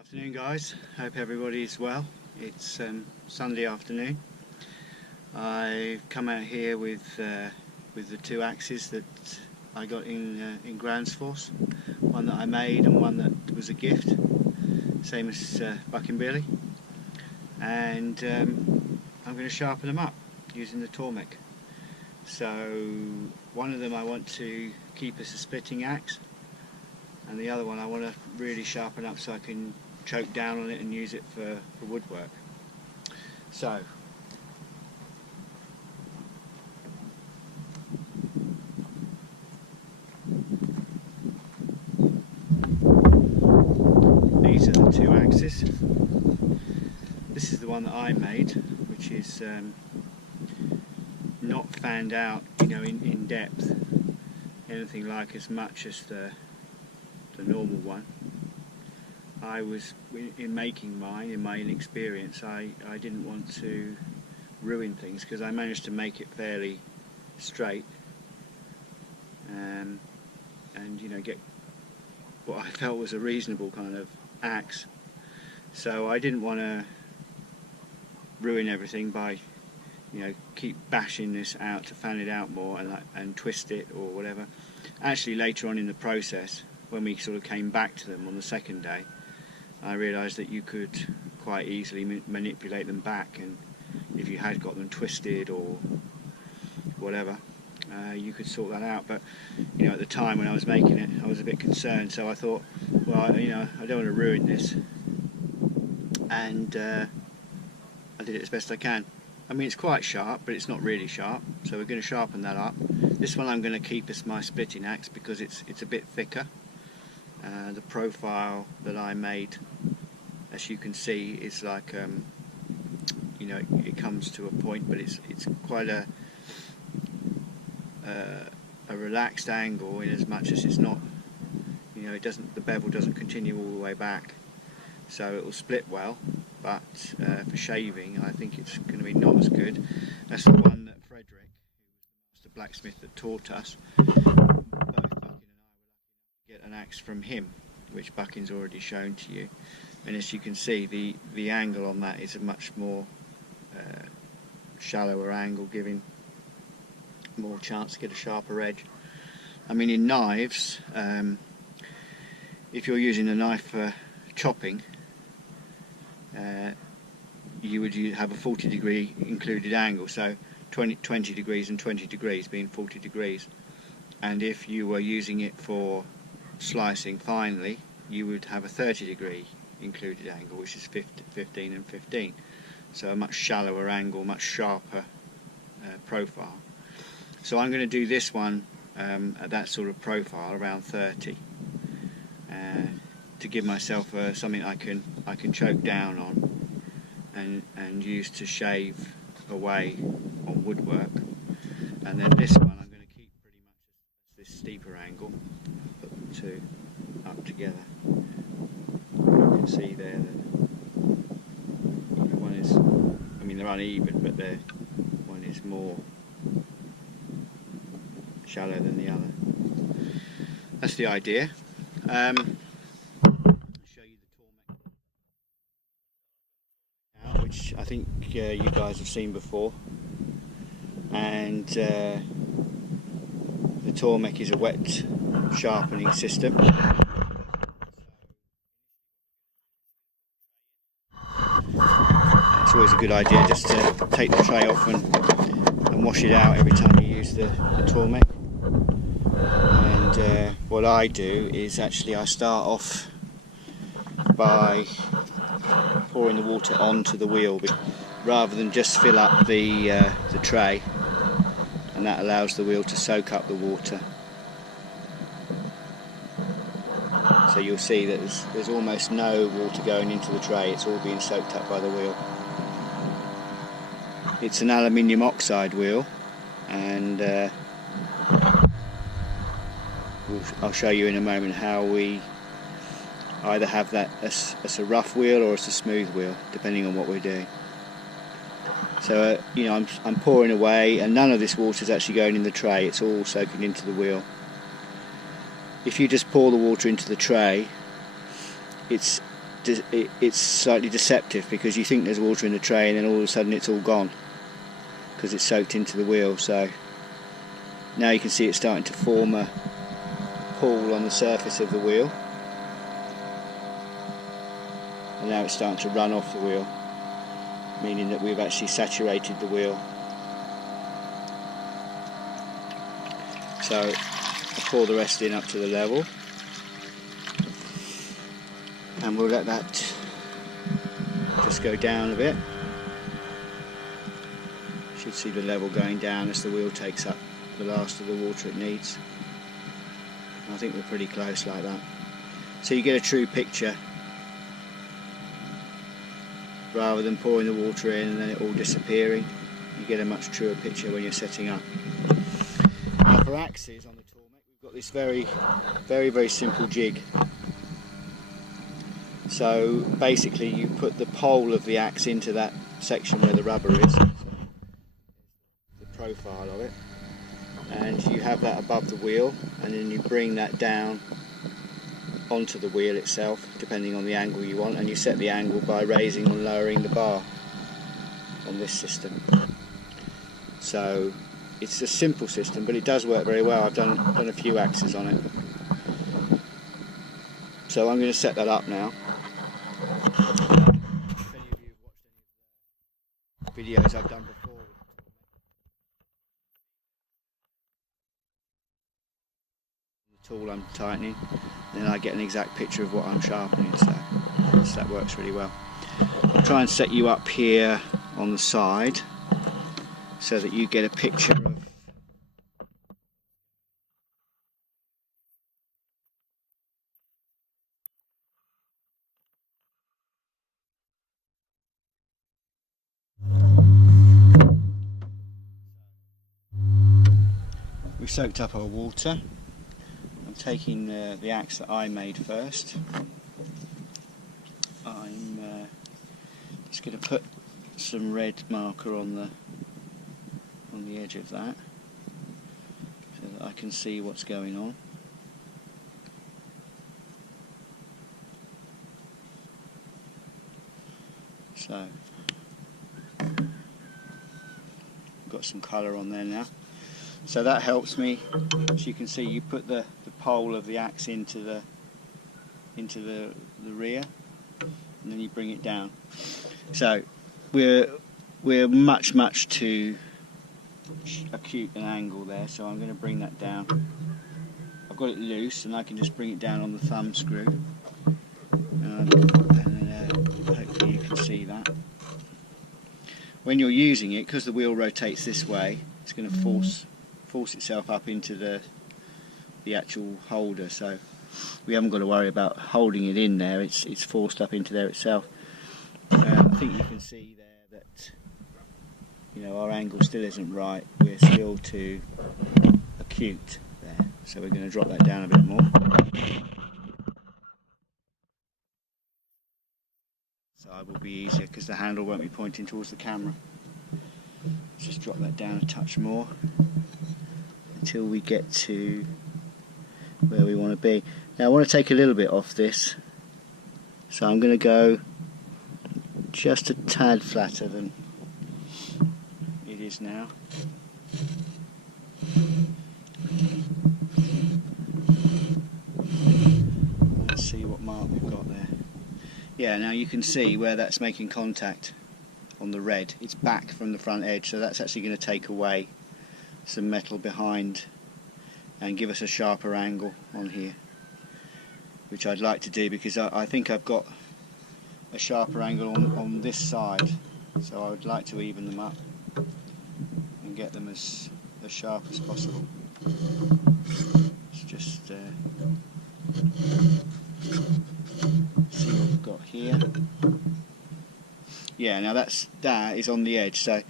Afternoon guys, hope everybody's well. It's Sunday afternoon. I've come out here with the two axes that I got in Gränsfors, one that I made and one that was a gift, same as Buck and Billy, and I'm going to sharpen them up using the Tormek. So one of them I want to keep as a splitting axe, and the other one I want to really sharpen up so I can choke down on it and use it for woodwork. So these are the two axes. This is the one that I made, which is not fanned out, you know, in depth, anything like as much as the normal one. I was, in making mine, in my inexperience, I didn't want to ruin things, because I managed to make it fairly straight and you know, get what I felt was a reasonable kind of axe. So I didn't want to ruin everything by, you know, keep bashing this out to fan it out more and twist it or whatever. Actually, later on in the process, when we sort of came back to them on the second day, I realised that you could quite easily manipulate them back, and if you had got them twisted or whatever, you could sort that out. But you know, at the time when I was making it, I was a bit concerned, so I thought, well, you know, I don't want to ruin this, and I did it as best I can. I mean, it's quite sharp, but it's not really sharp, so we're going to sharpen that up. This one I'm going to keep as my splitting axe because it's a bit thicker. The profile that I made, as you can see, is like you know, it comes to a point, but it's quite a relaxed angle, in as much as it's not, you know, the bevel doesn't continue all the way back, so it will split well, but for shaving I think it's going to be not as good. That's the one that Frederick, who was the blacksmith that taught us, get an axe from him, which Bucking's already shown to you, and as you can see, the angle on that is a much more shallower angle, giving more chance to get a sharper edge. I mean, in knives, if you're using a knife for chopping, you would have a 40-degree included angle, so 20 degrees and 20 degrees being 40 degrees, and if you were using it for slicing finely, you would have a 30-degree included angle, which is 15 and 15, so a much shallower angle, much sharper profile. So I'm going to do this one at that sort of profile, around 30, to give myself something I can choke down on and use to shave away on woodwork. And then this one I'm going to keep pretty much this steeper angle, put them two up together. You can see there that one is, I mean, they're uneven, but one is more shallow than the other. That's the idea. I'll show you the Tormek now, which I think you guys have seen before, and the Tormek is a wet sharpening system. It's always a good idea just to take the tray off and wash it out every time you use the Tormek. And what I do is actually I start off by pouring the water onto the wheel rather than just fill up the tray, and that allows the wheel to soak up the water. So you'll see that there's almost no water going into the tray, it's all being soaked up by the wheel. It's an aluminium oxide wheel, and I'll show you in a moment how we either have that as a rough wheel or as a smooth wheel, depending on what we're doing. So you know, I'm pouring away, and none of this water is actually going in the tray, it's all soaking into the wheel. If you just pour the water into the tray, it's it's slightly deceptive, because you think there's water in the tray and then all of a sudden it's all gone because it's soaked into the wheel. So now you can see it's starting to form a pool on the surface of the wheel, and now it's starting to run off the wheel, meaning that we've actually saturated the wheel. So I'll pour the rest in up to the level, and we'll let that just go down a bit. Should see the level going down as the wheel takes up the last of the water it needs. I think we're pretty close like that. So you get a true picture, rather than pouring the water in and then it all disappearing. You get a much truer picture when you're setting up. Now for axes on the Tormek, we've got this very simple jig. So basically you put the pole of the axe into that section where the rubber is, the profile of it, and you have that above the wheel, and then you bring that down onto the wheel itself, depending on the angle you want, and you set the angle by raising or lowering the bar on this system. So it's a simple system, but it does work very well. I've done a few axes on it. So I'm going to set that up now. If any of you have watched any videos I've done before with the tool I'm tightening, then I get an exact picture of what I'm sharpening, so that works really well. I'll try and set you up here on the side so that you get a picture of we've soaked up our water. I'm taking the axe that I made first. I'm just going to put some red marker on the edge of that so that I can see what's going on. So got some colour on there now. So that helps me. As you can see, you put the pole of the axe into the rear, and then you bring it down. So we're much too acute an angle there, so I'm going to bring that down. I've got it loose, and I can just bring it down on the thumb screw, and hopefully you can see that. When you're using it, because the wheel rotates this way, it's going to force itself up into the actual holder, so we haven't got to worry about holding it in there. It's forced up into there itself. I think you can see there that, you know, our angle still isn't right. We're still too acute there, so we're going to drop that down a bit more. So it will be easier because the handle won't be pointing towards the camera. Let's just drop that down a touch more until we get to where we want to be. Now I want to take a little bit off this, so I'm going to go just a tad flatter than it is now. Let's see what mark we've got there. Yeah, now you can see where that's making contact on the red. It's back from the front edge, so that's actually going to take away some metal behind and give us a sharper angle on here, which I'd like to do because I think I've got a sharper angle on this side, so I would like to even them up and get them as sharp as possible. Let's just see what we've got here. Yeah, now that is on the edge, so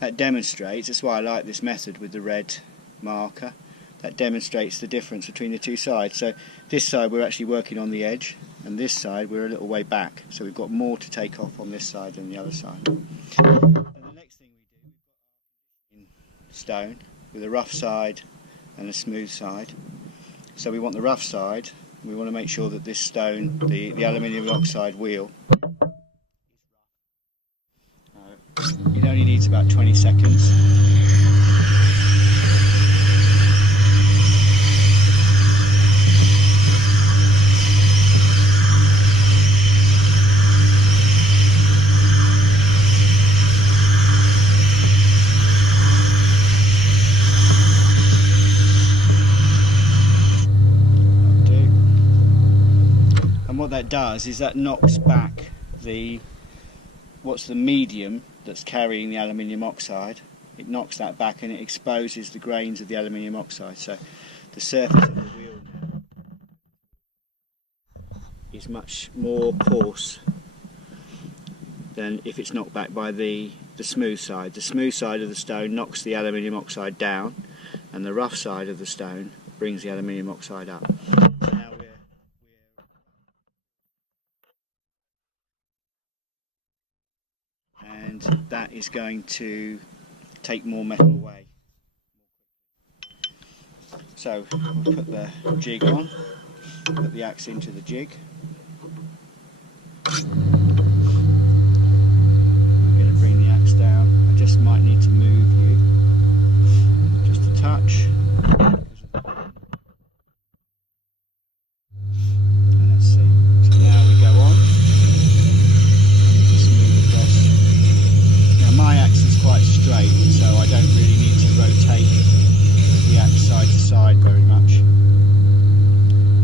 that demonstrates, that's why I like this method with the red marker, that demonstrates the difference between the two sides. So this side we're actually working on the edge, and this side we're a little way back, so we've got more to take off on this side than the other side. And the next thing we do, we've got in stone with a rough side and a smooth side. So we want the rough side We want to make sure that this stone, the aluminium oxide wheel, it only needs about 20 seconds. And what that does is that knocks back what's the medium that's carrying the aluminium oxide. It knocks that back and it exposes the grains of the aluminium oxide. So the surface of the wheel now is much more coarse than if it's knocked back by the smooth side. The smooth side of the stone knocks the aluminium oxide down, and the rough side of the stone brings the aluminium oxide up. So now and that is going to take more metal away. So we'll put the jig on, put the axe into the jig. We're going to bring the axe down. I just might need to move you just a touch. And let's see. So now we go on. Just move across. Now my axe is quite straight, so I don't really need to rotate the axe side to side very much.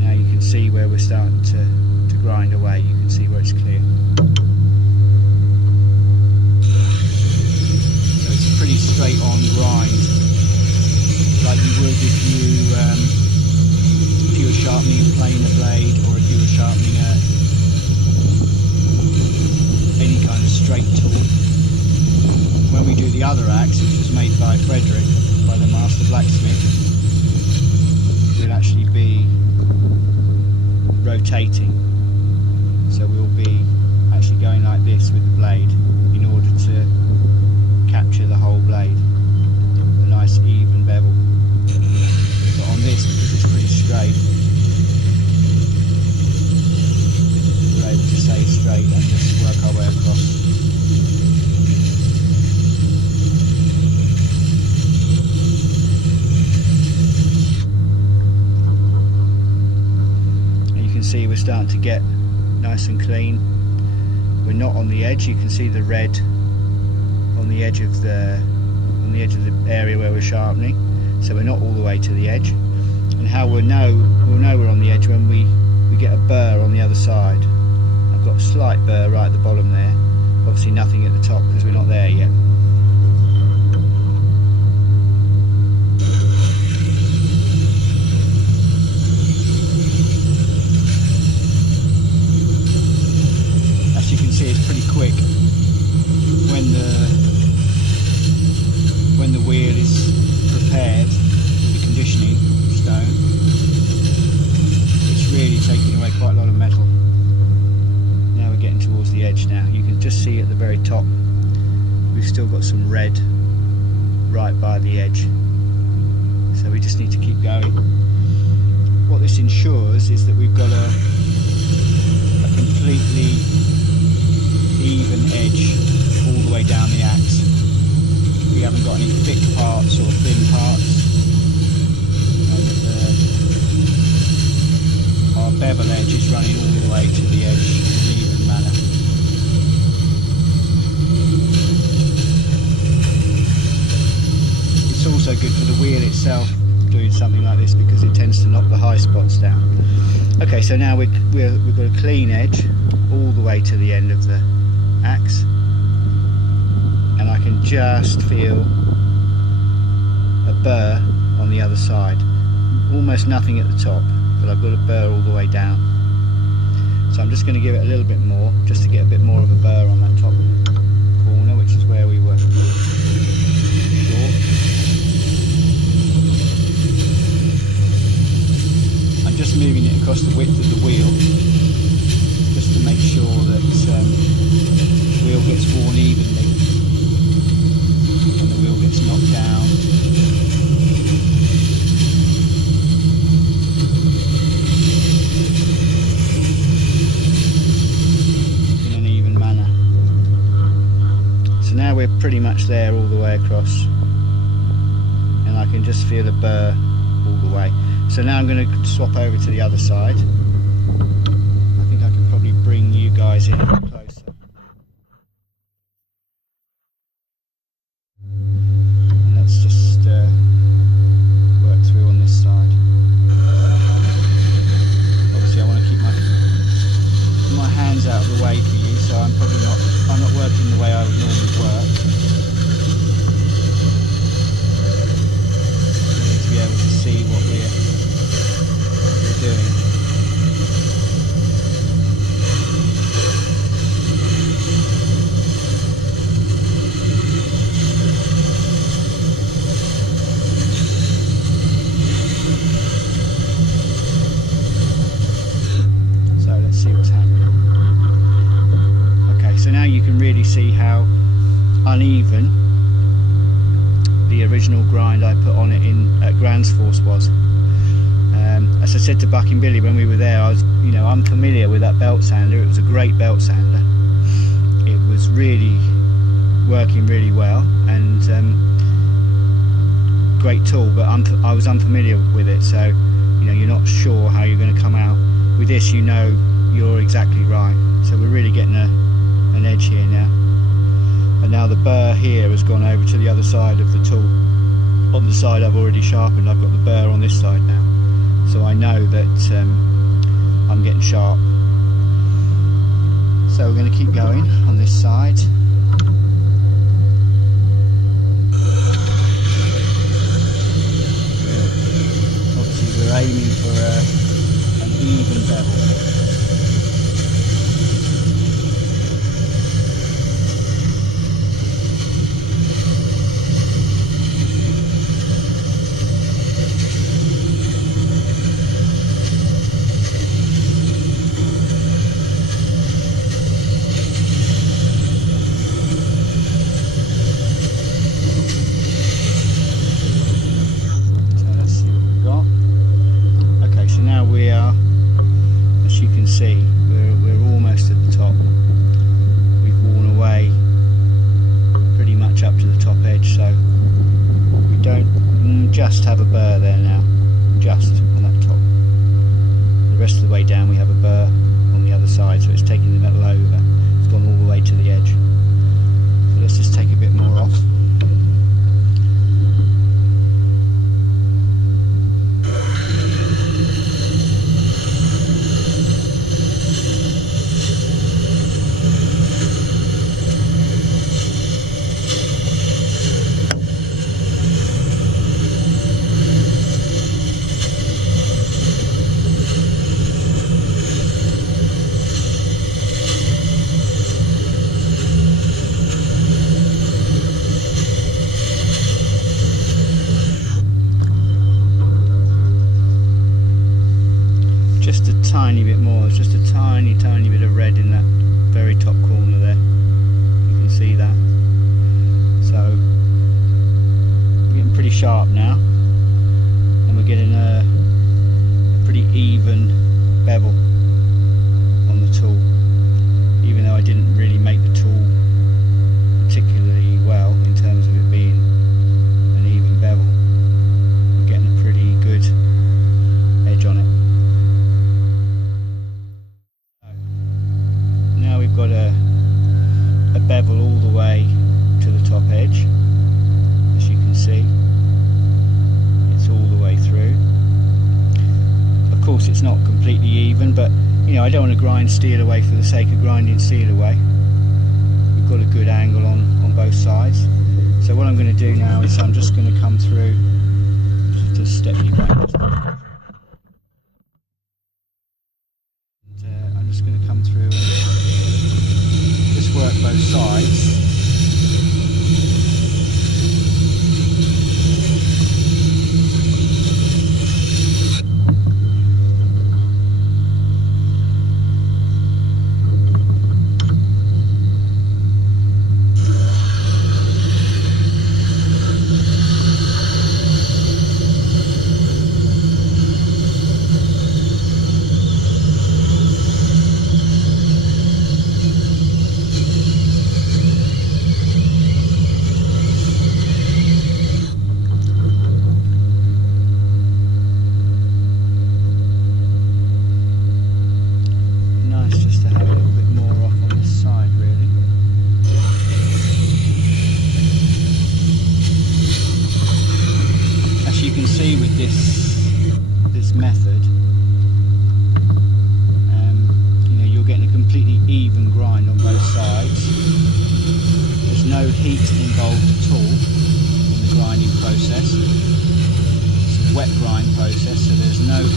Now you can see where we're starting to grind away. You can see where it's clear. So it's a pretty straight on grind, like you would if you were sharpening a planer blade, or if you were sharpening any kind of straight tool. When we do the other axe, which was made by Frederick, by the master blacksmith, we'll actually be rotating. So we'll be actually going like this with the blade in order to capture the whole blade, a nice even bevel. But on this, because it's pretty straight, we're able to stay straight and just work our way across. See, we're starting to get nice and clean. We're not on the edge. You can see the red on the edge of the area where we're sharpening. So we're not all the way to the edge. And how we'll know we're on the edge when we get a burr on the other side. I've got a slight burr right at the bottom there. Obviously nothing at the top because we're not there yet. It's pretty quick when the wheel is prepared with the conditioning stone. It's really taking away quite a lot of metal. Now we're getting towards the edge now. You can just see at the very top we've still got some red right by the edge. So we just need to keep going. What this ensures is that we've got a completely even edge all the way down the axe. We haven't got any thick parts or thin parts, and our bevel edge is running all the way to the edge in an even manner. It's also good for the wheel itself doing something like this because it tends to knock the high spots down. Okay, so now we've got a clean edge all the way to the end of the axe, and I can just feel a burr on the other side. Almost nothing at the top, but I've got a burr all the way down. So I'm just going to give it a little bit more, just to get a bit more of a burr on that top corner, which is where we were short. I'm just moving it across the width of the wheel, just to make sure that the wheel gets worn evenly and the wheel gets knocked down. we're pretty much there all the way across, and I can just feel a burr all the way. So now I'm going to swap over to the other side. I think I can probably bring you guys in a bit closer. And let's just work through on this side. Obviously I want to keep my hands out of the way for you, so I'm not working the way I would normally work. I need to be able to see what we're doing. So let's see what's happening. Okay, so now you can really see how uneven the original grind I put on it at Gränsfors was. As I said to Buck and Billy when we were there, I'm familiar with that belt sander. It was a great belt sander. It was really working really well, and great tool, but I was unfamiliar with it, so you're not sure how you're going to come out. With this, you're exactly right. So we're really getting an edge here now. And now the burr here has gone over to the other side of the tool. On the side I've already sharpened, I've got the burr on this side now. So I know that I'm getting sharp. So we're going to keep going on this side. Obviously we're aiming for an even bevel. See, we're almost at the top. We've worn away pretty much up to the top edge, so we don't just have a burr there now, just on that top. The rest of the way down we have a burr on the other side, so it's taking the metal over. It's gone all the way to the edge. So let's just take a bit more off. Tiny bit more, there's just a tiny bit of red in that very top corner there, you can see that. So we're getting pretty sharp now, and we're getting a pretty even bevel on the tool, even though I didn't really make the tool particularly well in terms of it being an even bevel. We're getting a pretty good edge on it. We've got a bevel all the way to the top edge, as you can see. It's all the way through. Of course it's not completely even, but I don't want to grind steel away for the sake of grinding steel away. We've got a good angle on both sides. So what I'm going to do now is I'm just going to come through, just step you back. I'm just going to come through and just work both sides.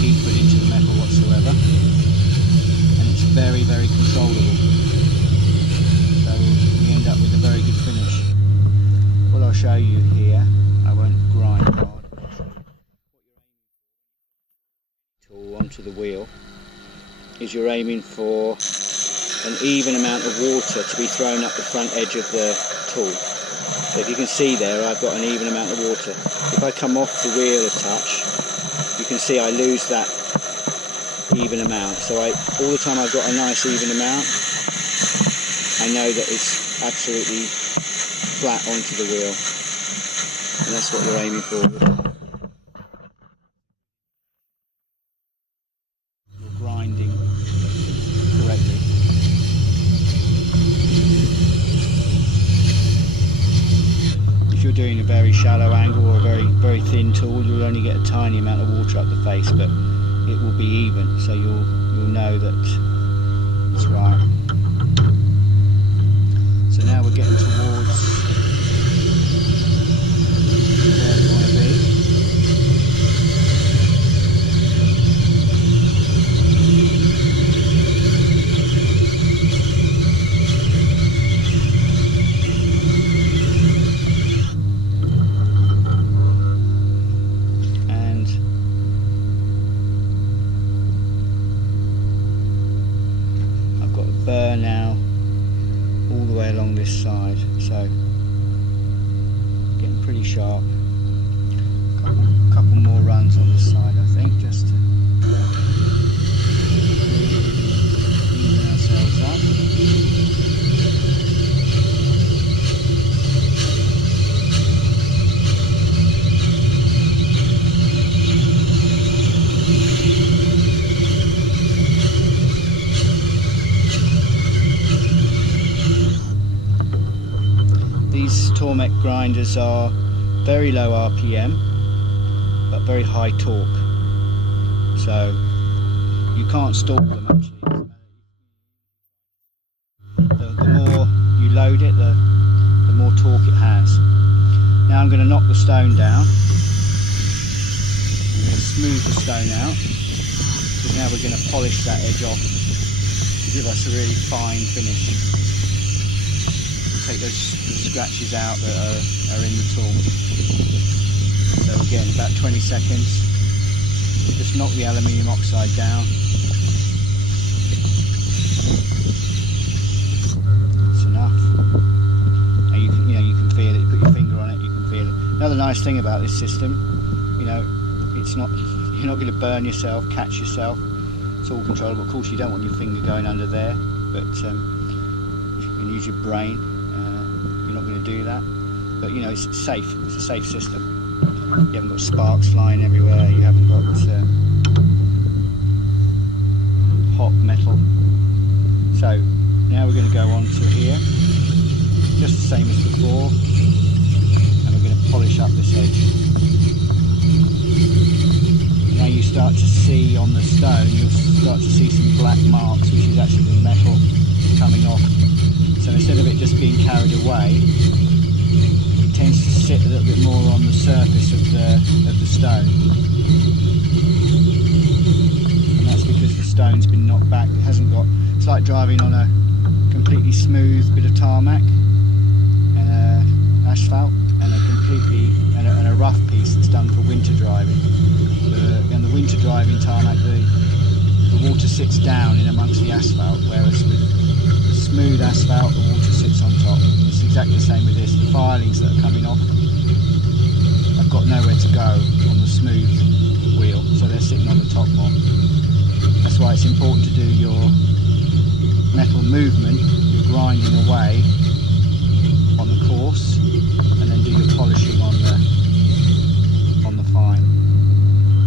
heat put into the metal whatsoever, and it's very, very controllable. So we end up with a very good finish. What I'll show you here, I won't grind hard, tool onto the wheel, is you're aiming for an even amount of water to be thrown up the front edge of the tool. So if you can see there, I've got an even amount of water. If I come off the wheel a touch, you can see I lose that even amount. So all the time I've got a nice even amount, I know that it's absolutely flat onto the wheel. And that's what you're aiming for. You're grinding correctly. If you're doing a very shallow angle or a very, very thin tool, you'll only get a tiny amount of water up the face, but it will be even, so you'll know that it's right. So now we're getting towards where we want to be. And I've got a burr now all the way along this side, so getting pretty sharp. Couple more runs on this side, I think, just to even ourselves up. These Tormek grinders are very low RPM but very high torque, so you can't stall them actually. The more you load it, the more torque it has. Now I'm going to knock the stone down. I'm going to smooth the stone out, because now we're going to polish that edge off to give us a really fine finish. Take those scratches out that are in the tool. So again, about 20 seconds, just knock the aluminium oxide down. That's enough. Now you can feel it. You put your finger on it, you can feel it. Another nice thing about this system, you're not going to burn yourself, catch yourself. It's all controllable. Of course, you don't want your finger going under there, but you can use your brain. You're not going to do that, but it's safe. It's a safe system. You haven't got sparks flying everywhere. You haven't got hot metal. So now we're going to go on to here, just the same as before, and we're going to polish up this edge. Now you start to see on the stone, you'll start to see some black marks, which is actually the metal coming off. So instead of it just being carried away, it tends to sit a little bit more on the surface of the stone. And that's because the stone's been knocked back. It hasn't got, it's like driving on a completely smooth bit of tarmac and asphalt, and a rough piece that's done for winter driving. And the winter driving tarmac, the water sits down in amongst the asphalt, whereas with smooth asphalt, the water sits on top. It's exactly the same with this. The filings that are coming off have got nowhere to go on the smooth wheel, so they're sitting on the top more. That's why it's important to do your metal movement, your grinding away on the coarse, and then do your polishing on the fine.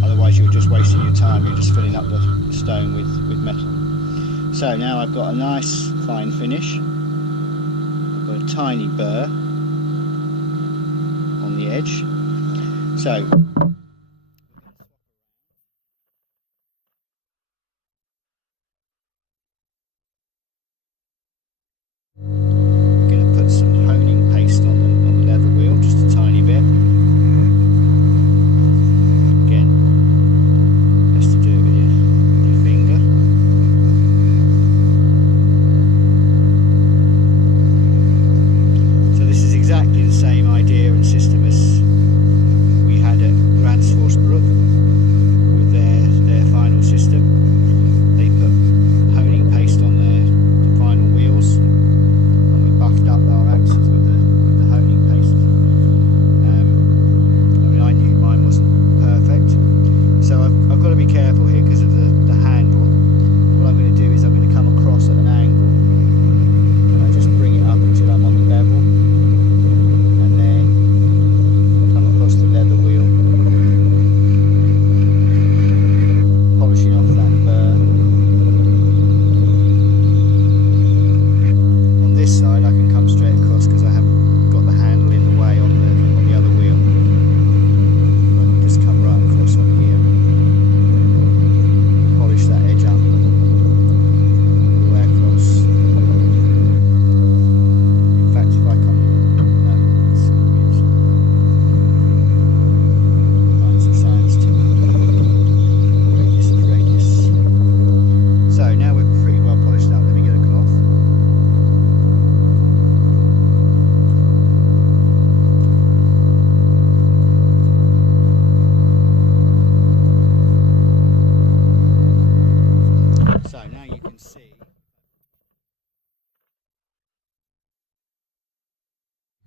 Otherwise you're just wasting your time, you're just filling up the stone with metal. So now I've got a nice fine finish. I've got a tiny burr on the edge. So we're going to put some honing paste on the leather wheel, just a tiny bit. Again, best to do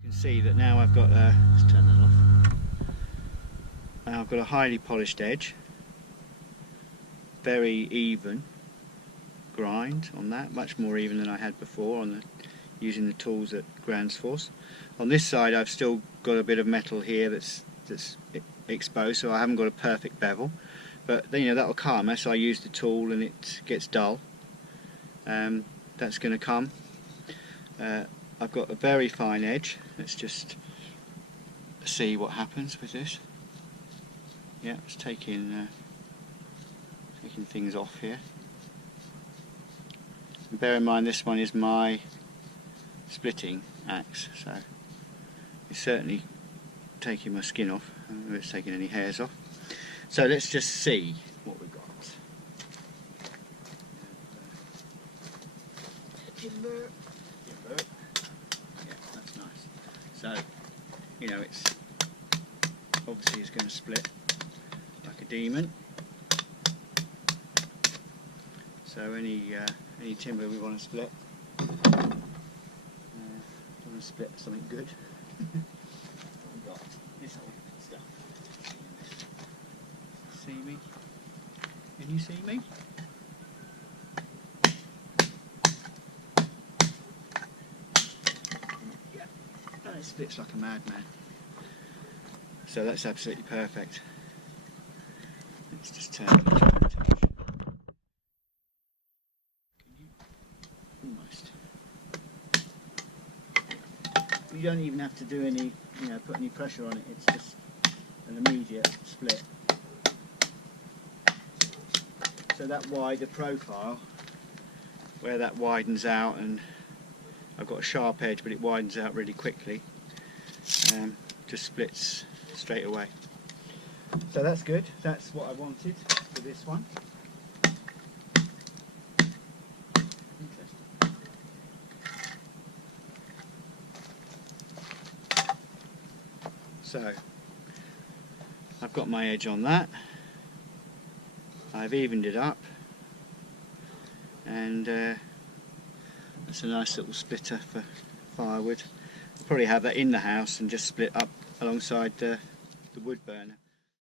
You can see that now I've got a, let's turn that off. Now I've got a highly polished edge, very even grind on that, much more even than I had before on using the tools at Gränsfors. On this side I've still got a bit of metal here that's exposed, so I haven't got a perfect bevel, but you know, that'll come as I use the tool and it gets dull. That's going to come. I've got a very fine edge. Let's just see what happens with this. Yeah, it's taking things off here. And bear in mind this one is my splitting axe, so it's certainly taking my skin off. I don't know if it's taking any hairs off. So let's just see what we've got. Timber. Yeah, that's nice. So, you know, it's obviously it's going to split like a demon. So any timber we want to split, want to split something good. We've got this old stuff. See me? Can you see me? Yeah. And it splits like a madman. So that's absolutely perfect. Let's just turn it into a touch. Almost. You don't even have to do any, you know, put any pressure on it. It's just an immediate split. So that wider profile, where that widens out, and I've got a sharp edge, but it widens out really quickly. Just splits straight away. So that's good. That's what I wanted for this one. So I've got my edge on that, I've evened it up, and that's a nice little splitter for firewood. I'll probably have that in the house and just split up alongside the wood burner.